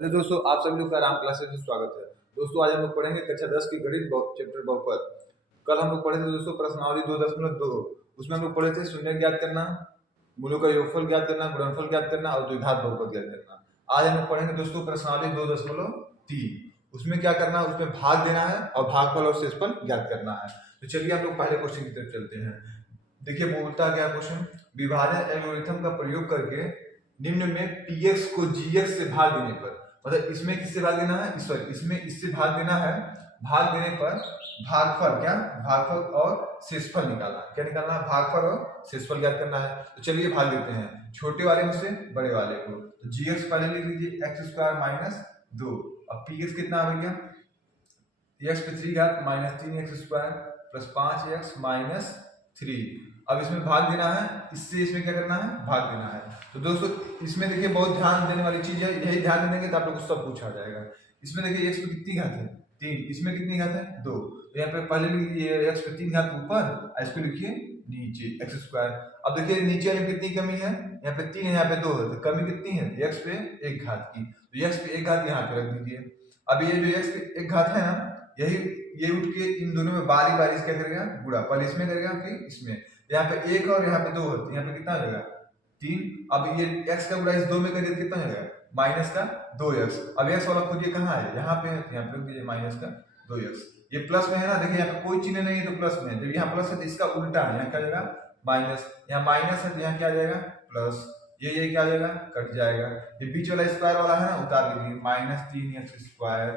तो दोस्तों आप सभी लोग का राम क्लासेस में स्वागत है। दोस्तों आज हम लोग पढ़ेंगे कक्षा 10 की गणित चैप्टर बहुपद। कल हम लोग पढ़े थे दोस्तों प्रश्नावली 2.2, उसमें हम लोग पढ़े थे शून्य ज्ञात करना, मूलों का योगफल ज्ञात करना, गुणनफल ज्ञात करना और द्विघात बहुपद ज्ञात करना। आज हम लोग पढ़ेंगे दोस्तों प्रश्नावली 2.3, उसमें क्या करना है, उसमें भाग देना है और भागफल और शेषफल ज्ञात करना है। तो चलिए हम लोग पहले क्वेश्चन की तरफ चलते हैं। देखिए बोलता क्या क्वेश्चन, विभाजन एल्गोरिथम का प्रयोग करके निम्न में px को gx से भाग देने पर, मतलब इसमें किससे भाग देना है, सॉरी इसमें इससे भाग देना है, भाग देने पर भागफल क्या, भागफल और शेषफल निकालना। क्या निकालना है, भागफल और शेषफल ज्ञात करना है। तो चलिए भाग देते हैं छोटे वाले में से बड़े वाले को। तो gx पहले लिख लीजिए x स्क्वायर माइनस 2। अब px कितना आ गया, x पे 3 घात minus 3x square plus 5x minus 3। अब इसमें भाग देना है, इससे इसमें क्या करना है, भाग देना है। तो दोस्तों इसमें देखिए बहुत ध्यान देने वाली चीज है, यही ध्यान देंगे तो आप लोग को सब पूछा जाएगा। इसमें देखिए x पे कितनी घात है, 3, इसमें कितनी घात है, 2। तो यहाँ पे पहले लिखिए x पे 3 घात ऊपर, इसको लिखिए नीचे x स्क्वायर। अब देखिए नीचे वाले में कितनी कमी है, यहाँ पे 3 है, यहाँ पे 2 है, तो कमी कितनी है, x पे 1 घात की। तो x पे 1 घात यहाँ पे रख दीजिए। अब ये जो x पे 1 घात है ना, यही ये उठ के इन दोनों में बारी बारी से क्या करेगा, गुणा। पहले इसमें करेगा फिर इसमें। यहाँ पे 1 और यहाँ पे 2 है, यहाँ पे कितना हो जाएगा, 3। अब ये x का गुणा इस 2 में करिए तो कितना हो जाएगा, माइनस का 2x। अब x वाला खोजिए कहाँ है, यहाँ पे है, यहाँ पे रख दीजिए माइनस का 2x। ये प्लस में है ना, देखिए यहाँ पे कोई चिन्ह नहीं है तो प्लस में है। जब यहाँ प्लस है तो इसका उल्टा है, यहाँ क्या जाएगा माइनस, यहाँ माइनस है तो यहाँ क्या आ जाएगा प्लस, ये क्या आ जाएगा, कट जाएगा। ये बीच वाला स्क्वायर वाला है ना, उतार लीजिए, माइनस 3x स्क्वायर।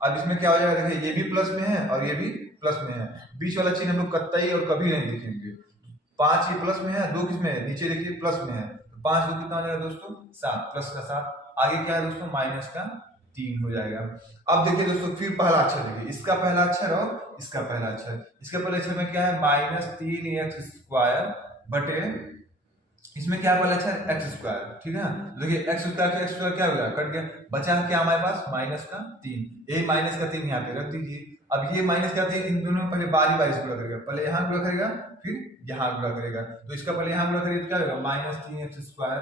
अब इसमें क्या हो जाएगा, देखिए ये भी प्लस में है और ये भी प्लस में है, बीच वाला चिन्ह हम लोग कतई और कभी नहीं लिखेंगे। 5 ये प्लस में है, 2 किस में है, नीचे देखिए प्लस में है, तो 5 2 कितना हो जाएगा दोस्तों 7, प्लस का 7। आगे क्या है दोस्तों, माइनस का 3 हो जाएगा। अब देखिए दोस्तों फिर पहला अक्षर देखिए, इसका पहला अक्षर और इसका पहला अक्षर। इसके पहले अक्षर में क्या है, माइनस 3x स्क्वायर बटे, इसमें क्या पहला अक्षर एक्स स्क्वायर, ठीक है। देखिए एक्स स्क्वायर से एक्स स्क्वायर क्या हो गया, कट गया, बचा क्या हमारे पास माइनस का 3। यही माइनस का 3 यहाँ पे रख दीजिए। अब ये माइनस का 3 इन दोनों में पहले बारी बारी से गुणा करेगा, पहले यहाँ गुणा करेगा फिर यहाँ गुणा करेगा। तो इसका पहले यहाँ गुणा करेगा तो क्या होगा, माइनस 3x स्क्वायर,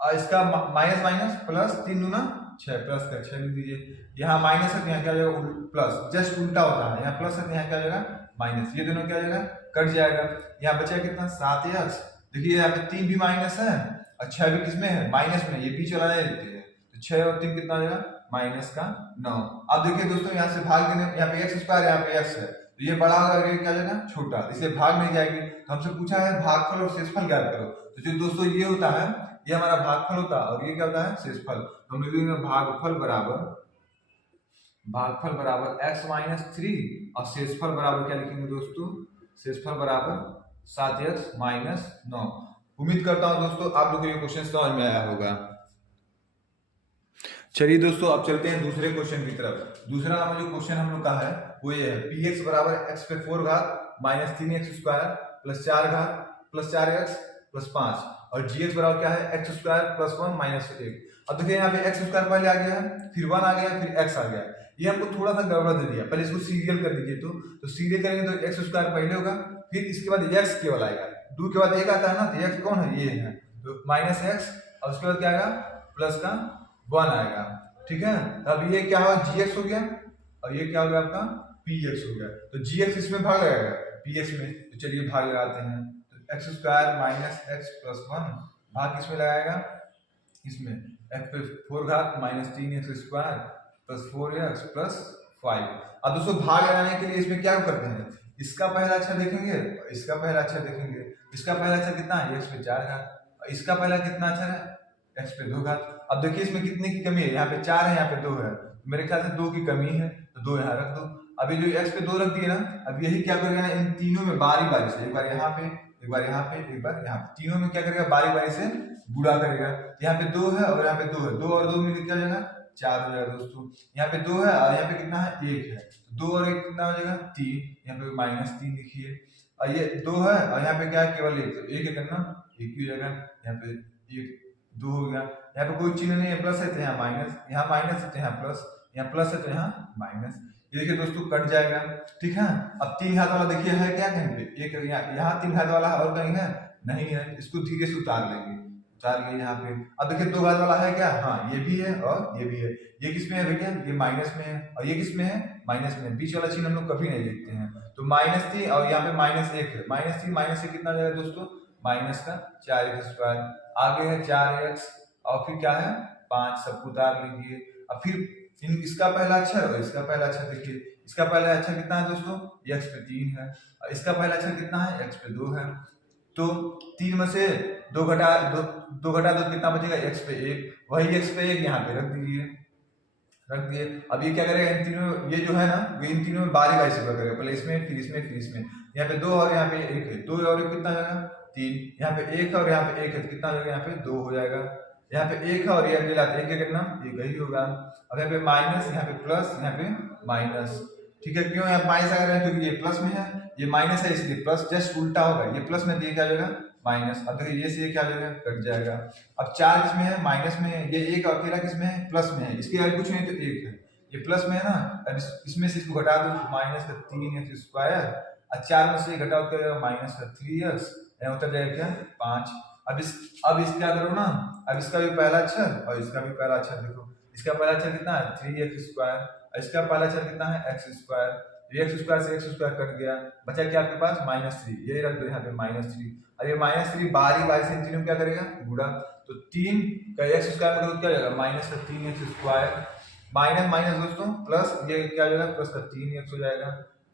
और इसका माइनस माइनस प्लस 3 दूना 6, प्लस का 6 लिख दीजिए। यहाँ माइनस है तो यहाँ क्या हो जाएगा प्लस, जस्ट उल्टा होता है, यहाँ प्लस है तो यहाँ क्या हो जाएगा माइनस, ये दोनों क्या हो जाएगा कट जाएगा। यहाँ बचा कितना 7x। देखिए यहाँ पे 3 भी माइनस है और 6 भी किसमें है, माइनस में, ये बीच वाला नहीं लेते हैं। तो 6 और 3 कितना हो जाएगा, माइनस का 9। अब देखिए दोस्तों यहाँ से भाग देने, यहाँ पे एक्स स्क्वायर, यहाँ पे एक्स है, तो ये बड़ा होगा, ये क्या हो जाएगा छोटा, इसे भाग नहीं जाएगी। तो हमसे पूछा है भागफल और शेषफल ज्ञात करो। तो जो दोस्तों ये होता है, ये हमारा भागफल होता है और ये क्या होता है शेषफल। तो हम लिखेंगे भागफल बराबर x माइनस 3 और शेषफल बराबर क्या लिखेंगे दोस्तों, शेषफल बराबर 7x माइनस 9। उम्मीद करता हूं दोस्तों आप लोगों को ये क्वेश्चन समझ में आया होगा। चलिए दोस्तों अब चलते हैं दूसरे क्वेश्चन की तरफ। दूसरा हमें जो क्वेश्चन हम लोग का है वो ये है, px बराबर x पे 4 घात माइनस 3x स्क्वायर प्लस 4 घात प्लस 4x प्लस 5 और gx बराबर क्या है x स्क्वायर प्लस 1 माइनस 1। अब देखिए यहाँ पे x स्क्वायर पहले आ गया है, फिर 1 आ गया, फिर x आ गया। ये हमको थोड़ा सा गड़बड़ दे दिया, पहले इसको सीरियल कर दीजिए। तो सीरियल करेंगे तो x स्क्वायर पहले होगा, फिर इसके बाद x केवल आएगा, 2 के बाद 1 आता है ना, तो x कौन है, ये है, तो माइनस x और उसके बाद क्या आएगा प्लस का 1 आएगा, ठीक है। अब ये क्या हुआ gx हो गया और ये क्या हो गया आपका px हो गया। तो gx इसमें भाग लगाएगा px में, तो चलिए भाग लगाते हैं। तो x square minus x plus 1 भाग किसमें लगाएगा, इसमें x पे 4 घात minus 3x square plus 4x plus 5। अब दोस्तों भाग लगाने के लिए इसमें क्या करते हैं, इसका पहला अक्षर देखेंगे, इसका पहला अक्षर देखेंगे। इसका पहला अक्षर कितना है, x पे 4 घात, इसका पहला कितना अक्षर है, x पे 2 घात। अब देखिए इसमें कितने की कमी है, यहाँ पे 4 है, यहाँ पे 2 है, मेरे ख्याल से 2 की कमी है, तो 2 यहाँ रख दो। अभी जो x पे 2 रख दिए ना, अब यही क्या करेगा ना, इन तीनों में बारी बारी से, एक बार यहाँ पे, एक बार यहाँ पे, एक बार यहाँ पे, तीनों में क्या करेगा बारी बारी से गुणा करेगा। यहाँ पे 2 है और यहाँ पे 2 है, 2 और 2 में क्या हो जाएगा 4 हो जाएगा दोस्तों। यहाँ पे 2 है और यहाँ पे कितना है 1 है, 2 और 1 कितना हो जाएगा 3, यहाँ पे माइनस 3 लिखिए। और ये 2 है और यहाँ पे क्या है केवल 1, तो 1 है करना 1 ही हो जाएगा, यहाँ पे 1 2 हो गया। यहाँ पे कोई चिन्ह नहीं है, प्लस है तो यहाँ माइनस, यहाँ माइनस है तो यहाँ प्लस, यहाँ प्लस है तो यहाँ माइनस, ये देखिए दोस्तों कट जाएगा, ठीक है। अब 3 घात वाला देखिए है क्या कहीं पे, एक यहाँ 3 घात वाला है और कहीं है नहीं है, इसको धीरे से उतार लेंगे, उतार लिए यहाँ पे। अब देखिए दो घात वाला है क्या, हाँ ये भी है और ये भी है। ये किस में है भैया, ये माइनस में है, और ये किस में है, माइनस में। बीच वाला चिन्ह हम लोग कभी नहीं लिखते हैं। तो माइनस थी और यहाँ पे -1 है, माइनस थी, माइनस से कितना जाएगा दोस्तों, माइनस का 4x²। आगे है 4x और फिर क्या है 5, सबको उतार लीजिए। अब फिर इसका पहला अक्षर और इसका पहला अक्षर देखिए, इसका पहला अक्षर कितना है दोस्तों, x पे 3 है, और इसका पहला अक्षर कितना है, x पे 2 है। तो 3 में से 2 घटा दो कितना बचेगा, x पे 1, वही x पे 1 यहाँ पे रख दीजिए, रख दिए। अब ये क्या करेगा, इन तीनों, ये जो है ना, इन तीनों में बारी बारी से करेगा, पहले इसमें फिर इसमें फिर इसमें। यहाँ पे 2 और यहाँ पे 1 है, 2 और 1 कितना हो जाएगा, 3। यहाँ पे 1 है और यहाँ पे 1 है, कितना हो जाएगा, यहाँ पे 2 हो जाएगा। यहाँ पे 1 है और ये अगले लाते 1 क्या करना, ये ही होगा। अब यहाँ पे माइनस, यहाँ पे प्लस, यहाँ पे माइनस, ठीक है। क्यों यहाँ माइनस आ रहा है, क्योंकि ये प्लस में है, ये माइनस है, इसलिए प्लस जस्ट उल्टा होगा, ये प्लस में दिए क्या जाएगा माइनस। अब देखिए ये से क्या जाएगा, कट जाएगा। अब 4 किसमें है, माइनस में है, ये 1 और अकेला किसमें है, प्लस में है, इसके आगे कुछ नहीं तो 1 है, ये प्लस में है ना। अब इसमें से इसको घटा दो, माइनस का 3x², और 4 में से घटाओ क्या जाएगा, माइनस का 3x, यहाँ उतर जाएगा क्या 5। अब इस क्या करो ना, अब इसका भी पहला अक्षर और इसका भी पहला अक्षर देखो, इसका पहला अक्षर कितना है 3x², और इसका पहला अक्षर कितना है x²। x² से x² कट गया, बचा क्या आपके पास -3, ये रख दो यहाँ पे -3। और ये -3 बारी बारी से इन तीनों क्या करेगा, गुणा। तो 3 का x² मतलब क्या जाएगा, माइनस का 3x², माइनस माइनस दोस्तों प्लस, ये क्या हो जाएगा, प्लस का 3x हो जाएगा,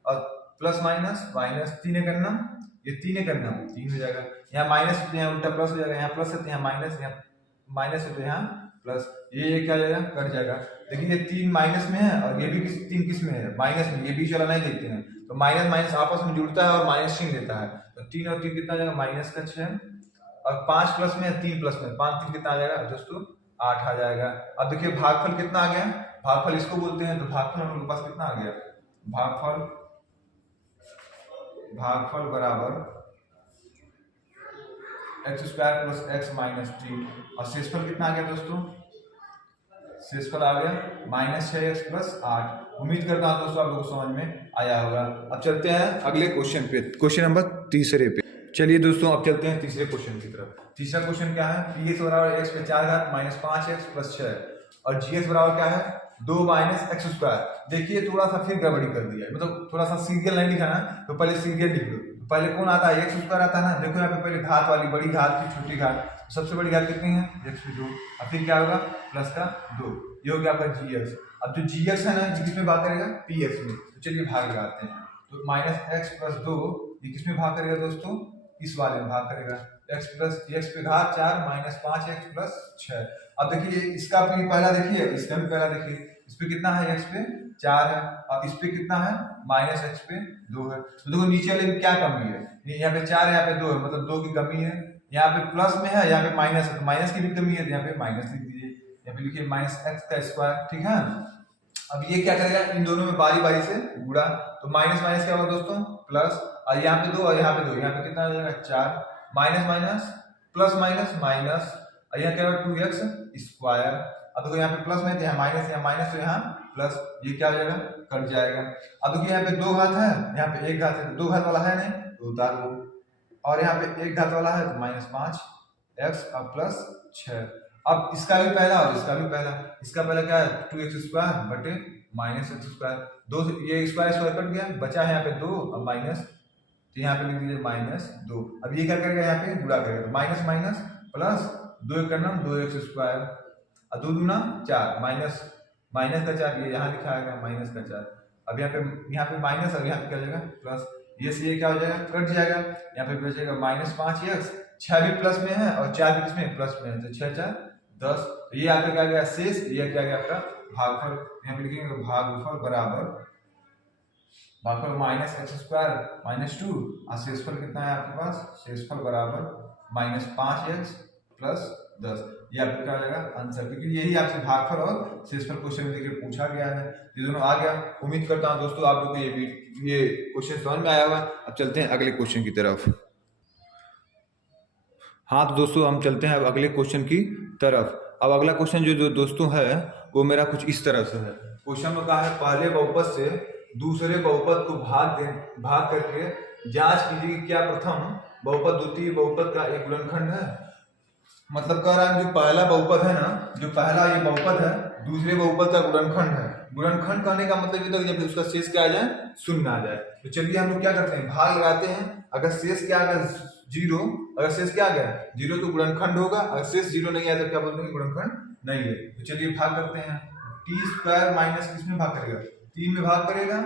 और प्लस माइनस माइनस, 3 करना, ये 3 करना 3 हो जाएगा। यहाँ माइनस तो यहाँ उल्टा प्लस हो जाएगा, यहाँ प्लस है तो यहाँ माइनस, यहाँ माइनस है तो यहाँ प्लस, ये क्या हो जाएगा, कट जाएगा। देखिए ये 3 माइनस में है और ये भी 3 किस में है, माइनस में, ये बीच वाला नहीं देखते हैं। तो माइनस माइनस आपस में जुड़ता है और माइनस चिन्ह देता है। तो 3 और 3 कितना आ जाएगा, माइनस का 6, और 5 प्लस में है, 3 प्लस में, 5 3 कितना आ जाएगा दोस्तों, 8 आ जाएगा। अब देखिए भागफल कितना आ गया, भागफल इसको बोलते हैं। तो भागफल हम लोग के पास कितना आ गया, भागफल बराबर x² प्लस x माइनस 3, और शेषफल कितना आ गया दोस्तों, शेषफल आ गया -6x प्लस 8। उम्मीद करता हूं दोस्तों आप लोगों को समझ में आया होगा। अब चलते हैं अगले क्वेश्चन पे, क्वेश्चन नंबर तीसरे पे। चलिए दोस्तों अब चलते हैं तीसरे क्वेश्चन की तरफ। तीसरा क्वेश्चन क्या है, px बराबर x पे 4 घात -5x प्लस 6, और gx बराबर क्या है 2 x²। देखिए थोड़ा सा फिर गड़बड़ी कर दिया है, मतलब थोड़ा सा सीरियल नहीं लिखा ना, तो पहले सीरियल लिख लो। पहले कौन आता है, x² आता है ना। देखो यहाँ पे पहले घात वाली, बड़ी घात फिर छोटी घात, सबसे बड़ी घात कितनी है x², और फिर क्या होगा प्लस का 2, ये हो गया आपका gx। अब जो gx है ना, ये किसमें भाग करेगा, px में। तो चलिए भाग लगाते हैं। तो -x प्लस 2 ये किसमें भाग करेगा दोस्तों, इस वाले में भाग करेगा। x पे घात 4 -5x प्लस 6। अब देखिए इसका भी पहला देखिए, इसका भी पहला देखिए, इस पे कितना है, x पे 4 है, और इस पे कितना है -x पे 2 है। तो देखो नीचे वाले में क्या कमी है, यहाँ पे 4 है, यहाँ पे 2 है, मतलब 2 की कमी है। यहाँ पे प्लस में है, यहाँ पे माइनस है, तो माइनस की भी कमी है, तो यहाँ पे माइनस लिख दीजिए। यहाँ पे लिखिए -x², ठीक है। अब ये क्या करेगा, इन दोनों में बारी बारी से गुणा। तो माइनस माइनस क्या होगा दोस्तों, प्लस, और यहाँ पे 2 और यहाँ पे 2, यहाँ पे कितना हो जाएगा 4, minus minus plus minus minus, और यहाँ क्या होगा 2x²। अब देखो यहाँ पे प्लस में, यहाँ माइनस, तो यहाँ प्लस, ये क्या हो जाएगा कट जाएगा। अब देखिए यहाँ पे 2 घात है, यहाँ पे 1 घात है, 2 घात वाला है नहीं तो उतार दो, और यहाँ पे 1 घात वाला है तो -5x और प्लस 6। अब इसका भी पहला और इसका भी पहला, इसका पहला क्या है 2x² बटे -x², 2 ये स्क्वायर कट गया, बचा है यहाँ पे 2 और माइनस, तो यहाँ पे लिख दीजिए -2। अब ये क्या करेगा, यहाँ पे गुणा करेगा, तो माइनस माइनस प्लस, 2 का नाम 2x², और 2 दूना 4, माइनस का 4, ये यहाँ लिखा है -4। अब यहाँ पे माइनस, और यहाँ पे क्या हो जाएगा प्लस, ये से ये क्या हो जाएगा कट जाएगा। यहाँ पे बचेगा -5x, 6 भी प्लस में है और 4 भी किसमें प्लस में है, तो 6 4 10। तो ये आपका क्या गया शेष, ये क्या गया आपका भागफल। यहाँ पे लिखेंगे भागफल बराबर -x² -2, और शेषफल कितना है आपके पास, शेषफल बराबर -5x प्लस 10। ये आपका क्या जाएगा आंसर, क्योंकि यही आपसे भागफल और शेषफल क्वेश्चन में देखिए पूछा गया है। ये दोनों आ गया। उम्मीद करता हूँ दोस्तों आप लोग को ये क्वेश्चन समझ में आया होगा। अब चलते हैं अगले क्वेश्चन की तरफ। हाँ तो दोस्तों हम चलते हैं अब अगले क्वेश्चन की तरफ। अब अगला क्वेश्चन जो दोस्तों है वो मेरा कुछ इस तरह से है। क्वेश्चन में कहा है पहले बहुपद से दूसरे बहुपद को भाग करके जांच कीजिए कि क्या प्रथम बहुपद द्वितीय बहुपद का एक गुणनखंड है। मतलब कह रहा है जो पहला बहुपद है ना, जो पहला ये बहुपद है दूसरे बहुपद का गुणनखंड है। गुणनखंड कहने का मतलब ये था कि जब उसका शेष क्या आ जाए, शून्य आ जाए। तो चलिए हम लोग क्या करते हैं, भाग लगाते हैं। अगर शेष क्या आ गया जीरो, अगर शेष क्या आ गया जीरो तो गुणनखंड होगा, अगर शेष जीरो नहीं आया तो क्या बोलते हैं गुणनखंड नहीं है। तो चलिए भाग करते हैं। टी स्क्वायर माइनस किसमें भाग करेगा, 3 में भाग करेगा।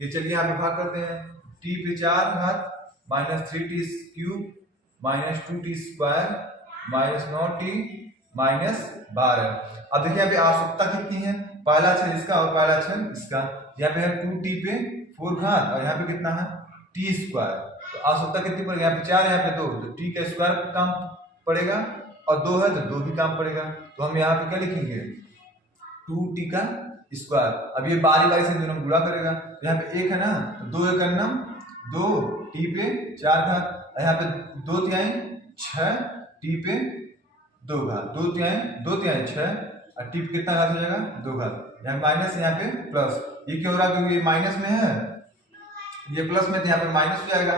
ये चलिए यहाँ पे भाग करते हैं, टी पे 4 घात minus 3t cube minus 2t square minus 9t minus 12। अब देखिए यहाँ पे आवश्यकता कितनी है, पहला अक्षर इसका और पहला अक्षर इसका। यहाँ पे है 2t पे 4 घात और यहाँ पे कितना है t स्क्वायर। तो आवश्यकता कितनी पड़ेगी, यहाँ पे 4 यहाँ पे 2, तो t का स्क्वायर काम पड़ेगा और 2 है तो 2 भी काम पड़ेगा। तो हम यहाँ पे क्या लिखेंगे 2t का स्क्वायर। अब ये बारी बारी से दोनों गुणा करेगा। तो यहाँ पे 1 है ना, तो 2 एक अन्नम 2 t पे 4 घात, यहाँ पे 2 तिहाई 6 t पे 2 घात, 2 तिहाई 6 और t पे कितना घात हो जाएगा 2 घात। यहाँ माइनस यहाँ पे प्लस, ये क्यों हो रहा है क्योंकि ये माइनस में है, ये प्लस में तो यहाँ पे माइनस हो जाएगा।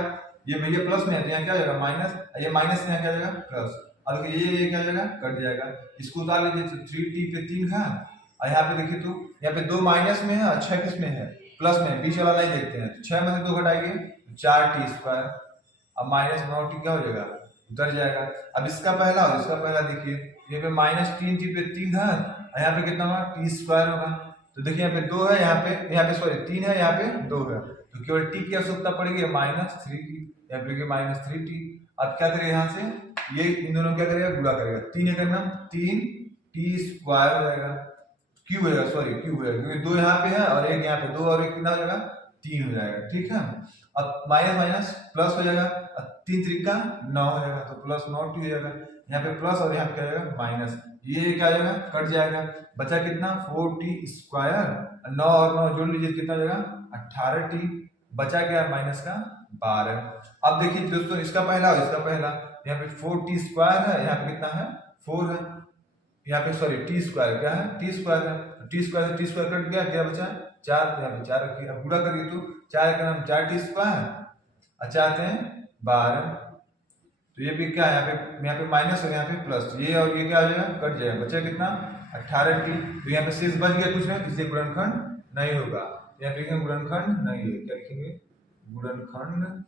ये प्लस में है तो यहाँ क्या हो जाएगा माइनस, ये माइनस में यहाँ क्या हो जाएगा प्लस। अब ये क्या हो जाएगा कट जाएगा, इसको उतार लीजिए तो 3t पे 3 घात और यहाँ पे देखिए तो यहाँ पे 2 माइनस में है और 6 किस में है प्लस में, बीच वाला नहीं देखते हैं। 6 में से 2 घटाएंगे 4t स्क्वायर, अब माइनस 9t क्या हो जाएगा उतर जाएगा। अब इसका पहला और इसका पहला देखिए, यहाँ पे माइनस 3t पे 3 घात और यहाँ पे कितना होगा t स्क्वायर होगा। तो देखिए यहाँ पे 2 है, यहाँ पे सॉरी 3 है, यहाँ पे 2 है, तो केवल t की आवश्यकता पड़ेगी माइनस 3t, यहाँ पे माइनस 3t। अब क्या करेगा यहाँ से ये इन दोनों क्या करेगा गुणा करेगा, 3 एक नाम 3t स्क्वायर हो जाएगा, क्यूब होगा सॉरी क्यूब होगा क्योंकि 2 यहाँ पे है और 1 यहाँ पे, 2 और 1 कितना हो जाएगा 3 हो जाएगा। ठीक है, अब माइनस माइनस प्लस हो जाएगा, 3 त्रिका 9 हो जाएगा तो प्लस 9t हो जाएगा। यहाँ पे प्लस और यहाँ पे क्या जाएगा माइनस, ये क्या हो जाएगा कट जाएगा, बचा कितना 4t स्क्वायर, 9 और 9 जोड़ लीजिए कितना हो जाएगा 18t, बचा क्या माइनस का 12। अब देखिए दोस्तों इसका पहला और इसका पहला, यहाँ पे 4t स्क्वायर है, यहाँ पे कितना है 4 है, यहाँ पे सॉरी t स्क्वायर क्या है t स्क्वायर है, t स्क्वायर से t स्क्वायर कट गया, क्या बचा 4, यहाँ पे 4 रखिए। अब पूरा करिए तो 4 का नाम 4t स्क्वायर और चाहते हैं 12, तो ये भी क्या है यहाँ पे माइनस और यहाँ पे प्लस, ये और ये क्या हो जाएगा कट जाएगा, बचा कितना 18t। तो यहाँ पे शेष बच गया कुछ नहीं, इसलिए गुणनखंड नहीं होगा। यहाँ पे गुणनखंड नहीं है, क्या लिखेंगे गुणनखंड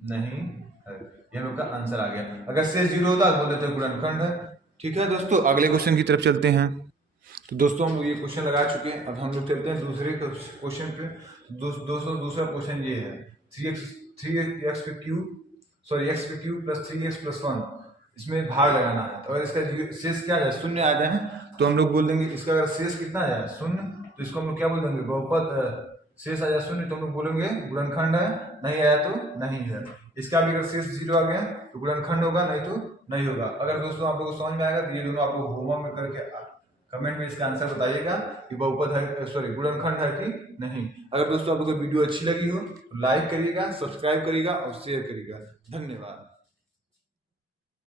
नहीं है, ये लोग का आंसर आ गया। अगर शेष 0 होता तो बोलते थे गुणनखंड है। ठीक है दोस्तों, अगले क्वेश्चन की तरफ चलते हैं। तो दोस्तों हम लोग ये क्वेश्चन लगा चुके हैं, अब हम लोग चलते हैं दूसरे क्वेश्चन पे। दोस्तों दूसरा क्वेश्चन ये है 3x पे क्यूब प्लस 3x प्लस 1, इसमें भाग लगाना है। तो अगर इसका शेष क्या आ जाए शून्य आ जाए तो हम लोग बोल देंगे, इसका अगर शेष कितना आ जाए शून्य तो इसको हम लोग क्या बोल देंगे बहुपद, शेष आ जाए शून्य तो हम लोग बोलेंगे गुणनखंड है, नहीं आया तो नहीं है। इसका भी अगर शेष 0 आ गया तो गुणनखंड होगा, नहीं तो नहीं होगा। अगर दोस्तों आप लोगों को समझ में आएगा तो ये दोनों आप लोग होमवर्क में करके कमेंट में इसका आंसर बताइएगा कि बहुपद है सॉरी गुणनखंड है कि नहीं। अगर दोस्तों आप लोगों को वीडियो अच्छी लगी हो तो लाइक करिएगा, सब्सक्राइब करिएगा और शेयर करिएगा। धन्यवाद।